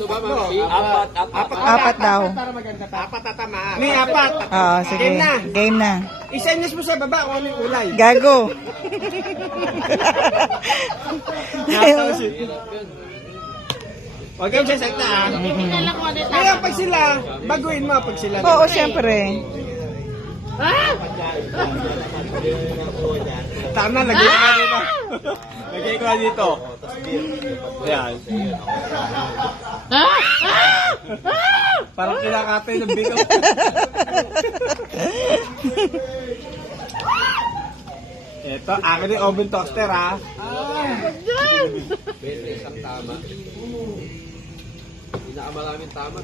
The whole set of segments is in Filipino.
Tatlo ba, Ma'am? Apat daw. Para maganda pa. Apat tatamaan. May apat. Oo, sige. Game na. Game na. Isenyas mo sa baba kung ano yung kulay. Gago. Huwag kang sasakta ha. Kaya pag sila, baguhin mo pag sila. Oo, siyempre. Tama, lagay ko na dito. Lagay ko na dito. Ayan. Parang kinakatay ng bigo. Ito, akin yung oven toaster ha. Isang tama. Pinakamaraming tama.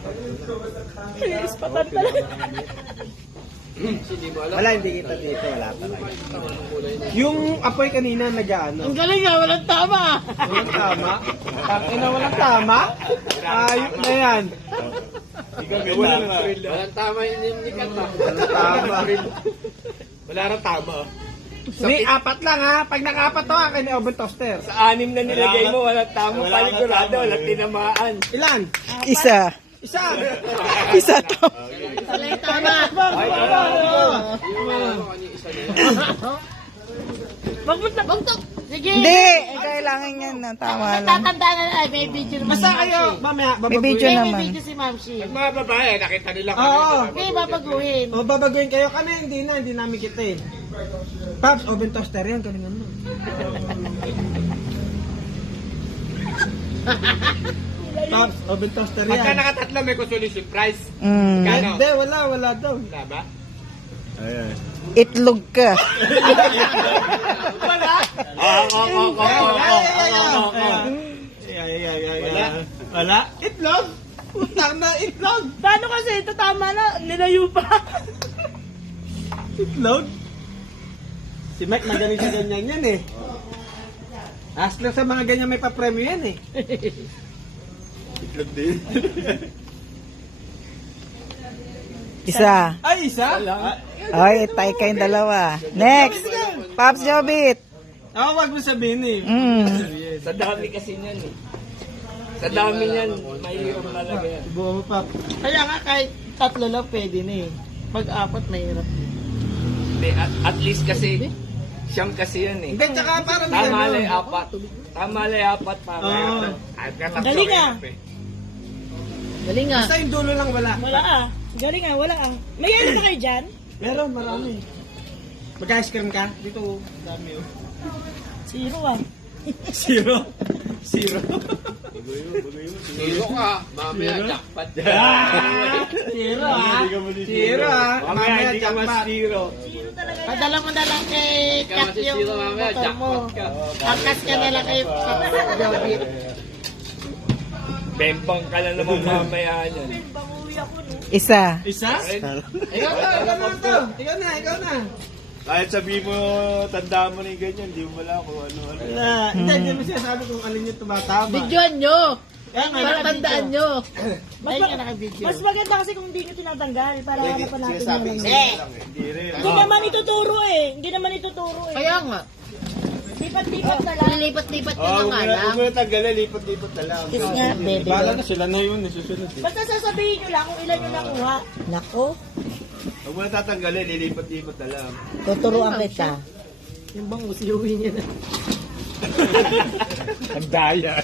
Hindi mo alam. Wala, hindi kita dito. Wala talaga. Yung apoy kanina nag-ano. Ang galing nga, walang tama. Walang tama? Ina, walang tama? Ayok na yan. Walang tama yung indikat na. Walang tama. Wala rin tama. May apat lang ha. Pag nakapat to, akin yung oven toaster. Sa anim na nilagay mo, walang tama. Panigurado, walang tinamaan. Ilan? Isa. Isa. Isa to. Walang tama. Magpunta. Sige. Hindi. Kailangan yan na. Tama lang. Tatandaan na, ay, may video naman. Basta kayo, mamaya, May video babaguhin. May naman. video si Mamsi. Mga babae, nakita nila Oo. May babaguhin. O, babaguhin kayo. Kami, hindi namin kita eh. Paps, oven toaster yan. Galingan mo. Paps, oven toaster yan. Pagka nakatatlo, may consolation prize. Hindi, wala daw. Wala ba? Itlog ka. Wala? Itlog? Utang na itlog. Paano kasi ito tama na? Nilayo pa. Itlog? Si Mike magaling sa ganyan yan eh. Aslo sa mga ganyan may pa-premyo yan eh. Itlog din. Isa. Ay, isa? Ay, tay kayong dalawa. Next. Pops Jobit. Wag mo sabihin eh. Sa dami kasi niyan eh. Sa dami niyan, mahirap talaga yan. Buo mo, Pap. Kaya nga kahit tatlo lang pwede na eh. Pag-apat mahirap. Hindi, at least kasi, siyam kasi yan eh. Hindi, tsaka parang Tama lang yung apat. Tama lang yung apat para. Oo. Galing ah. Galing nga. Basta yung dulo lang wala. Wala ah. Galing nga, wala ah. May ano na kayo dyan? Meron, marami. Mag-ice cream ka? Dito, dami oh. Zero ah. Zero. Zero. Zero ka, mamaya jackpot. Zero ah. Zero ah. Mamaya jackpot. Zero. Padala mo na lang kay Ikaw Kat kasi yung zero mamaya, motor mo. jackpot ka. Angkas ka na lang kay Jobit. Bembang ka lang naman mamaya yan. Isa. Isa? Ikaw na to. Ikaw na. Kahit sabihin mo, tandaan mo na yung ganyan, di mo wala kung ano-ano. Hindi mo sinasabi kung alin yung tumatama. Videoan nyo. Kaya nga, Para tandaan nyo. Mas, Ayun nga naka-video. mas maganda kasi kung hindi nyo tinatanggal para hanapan natin Sinasabi yung ko lang. lang eh. Hindi rin. Hindi naman ituturo eh. Hindi naman ituturo eh. Kaya nga. Lipat-lipat na lang. Lilipat-lipat nyo Oh, na huwag nga mo na, lang. huwag mo na tanggalin, lipat-lipat na lang. Kiss nga, bebe. Bala na sila na yun, nasusunod eh. Basta sasabihin nyo lang kung ilan yung nakuha. Nako. Huwag mo na tatanggalin, lilipat-lipat na lang. Tuturuan kita. Yung bang usiuwi niya na. Ang daya.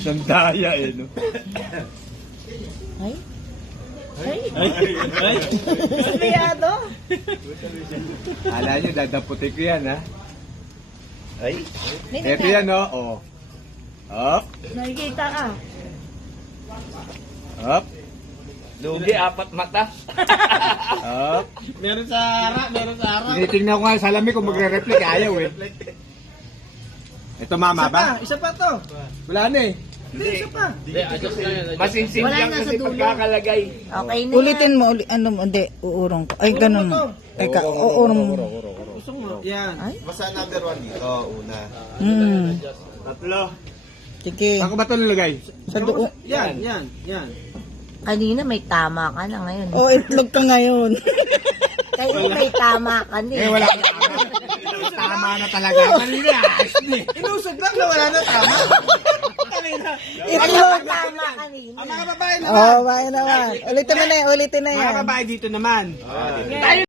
Ang daya eh, no? Ay? Sabiado. Ala nyo, dadaputin ko yan, ha? Ay. May Eto yan, no? Oh. Up. Nakikita ka. Up. Lugi, apat mata. Up. Meron sa harap, meron sa harap. Tinitingnan ko nga sa salamin kung magre-reflect. Ayaw, eh. Ito, mama ba? Isa pa to. Wala na, eh. Hindi, isa pa. Masinsin Wala lang na sa kasi dulo. pagkakalagay. Okay na. Ulitin mo. Ano mo. Hindi. Uurong ko. Ay, ganun mo. Teka. Uurong mo. Gusto mo. Yan. Basta number 1 dito, una. Tatlo. Sige. Ako ba ito nilagay? Sa doon. Yan. Kanina may tama ka na ngayon. Oh, itlog ka ngayon. Kayo may tama ka na. Wala na tama. Tama na talaga. Kanina, Ashley. Inusog lang na wala na tama. Kanina. Itlog. Tama kanina. Ang mga babae naman. Oh, bahay naman. Ulitin mo na yan, ulitin na yan. Mga babae dito naman.